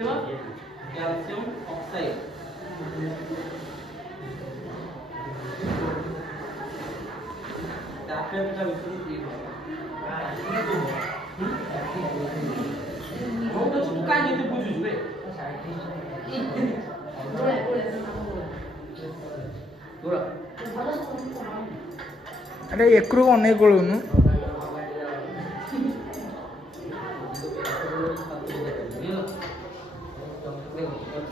calcium oxide का विपरीत तू काय घेते बुझुस बे अरे एकरू अनेक कोळुनु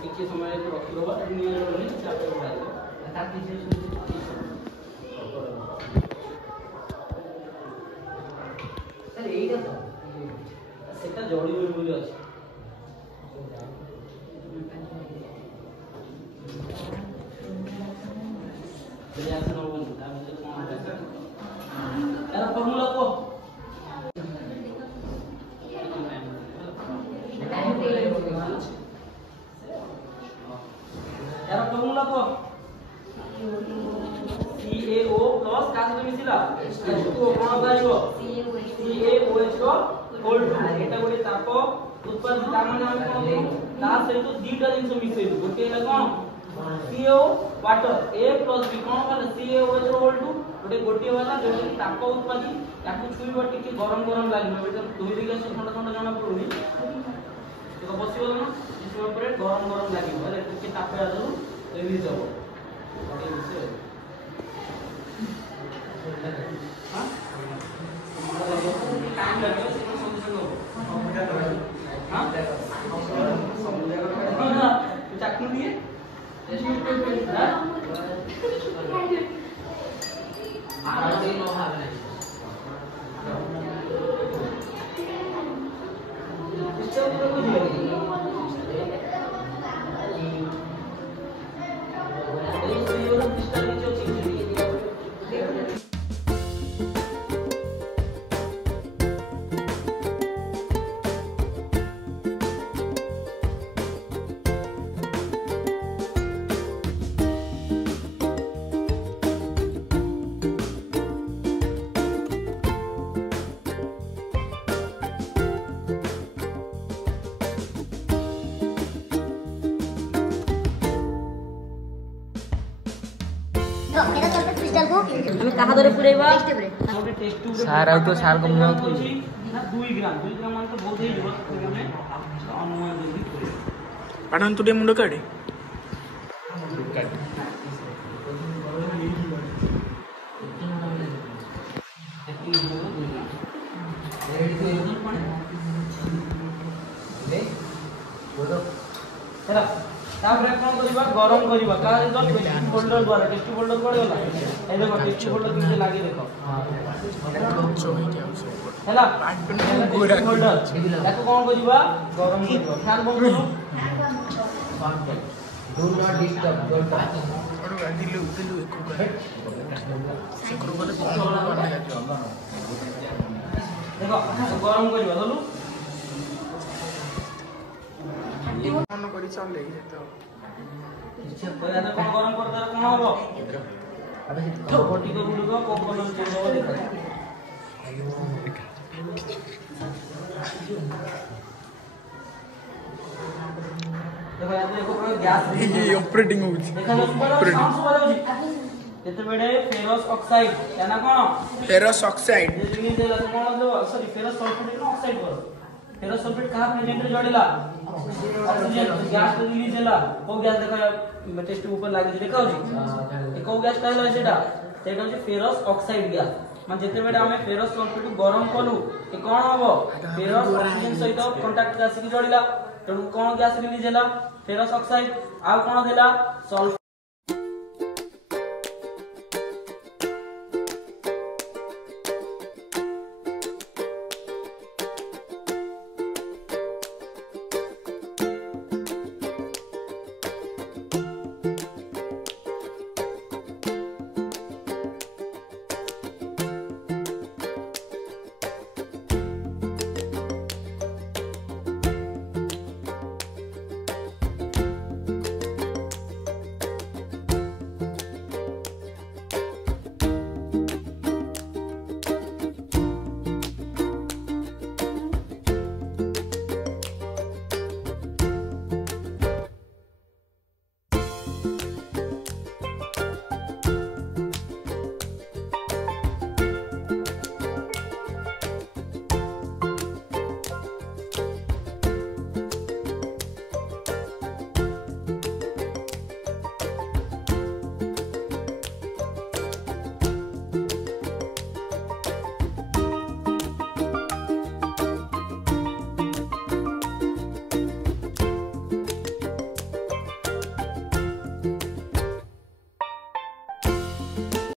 किसी समय तो रख लो बात नहीं है नहीं चापे उड़ा दो ताकि जे सर एटा तो सेटा जोड़ी बोली अछि चलिए आसन बोल ता भीतर कोन यार फॉर्मूला को यार फॉर्मूला को CaO प्लस का सहित मिसिला H2O कोन बाइबो CaOH को होल एटा गोटे ताप उत्पादित ता माने हम कोन ता सहित दीटा जिंस मिसै गोटे है कोन CO water A plus B कोन वाला CaOH रो होल टू गोटे वाला जो ताप उत्पादित ताकू छुईबो टिके गरम गरम लागबो बेटा धोई दिगा से ठंडा ठंडा जाना पड़ुनी तो पॉसिबल ना इसमें ऊपर गरम गरम लागबो अरे टिके ताप आदु एवि जाबो ओके विषय हां टाइम लगेगा इसमें सॉल्यूशन हो हां हां तू चाकू दिए आराम नो हाल नहीं इससे पूरा कुछ नहीं कहा दरे पुरेबा टेस्ट ट्यूब सार आउ तो सार को मुंह ना 2 ग्राम मान तो बहुत ही जरूरत हमें अनुमान जल्दी करे पढ़न तुडे मुंड काढे तापर कोन करबा गरम करबा का जो टेस्ट फोल्डर द्वारा टेस्ट फोल्डर पड़े होला ए देखो टेस्ट फोल्डर किसे लागे देखो हैला फोल्डर ताको कोन करबा गरम करबा फैन बंद करो do not disturb your task और दिलु एको कर से करो बोले देखो गरम करबा दलु मन करी चल ले तो इच्छा कोया तो कोन गरम कर दर कोन होबो अबे तो बॉडी को गुडो को कलर चेंज हो देखो देखो यार देखो गैस ये ऑपरेटिंग हो देखा साउंड सुबा जाउची जेते बेडे फेरस ऑक्साइड याना कोन फेरस ऑक्साइड जे रिलीज देला तो कोन दो sorry ferrous sulphate no oxide कर फेरस सल्फेट कहा प्रेजेंट रे जोड़िला ऑक्सीजन गैस रिलीज होला को गैस देखा टेस्ट ऊपर लागी देखाउ जी ए को गैस कहला सेटा सेटा जे फेरस ऑक्साइड गैस मान जेते बेडे हमें फेरस सल्फेट गरम कलु ए कोन हबो फेरस ऑक्सीजन सहित कांटेक्ट आसी जोड़िला तो कोन गैस रिलीज होला फेरस ऑक्साइड आ कोन देला सल्फर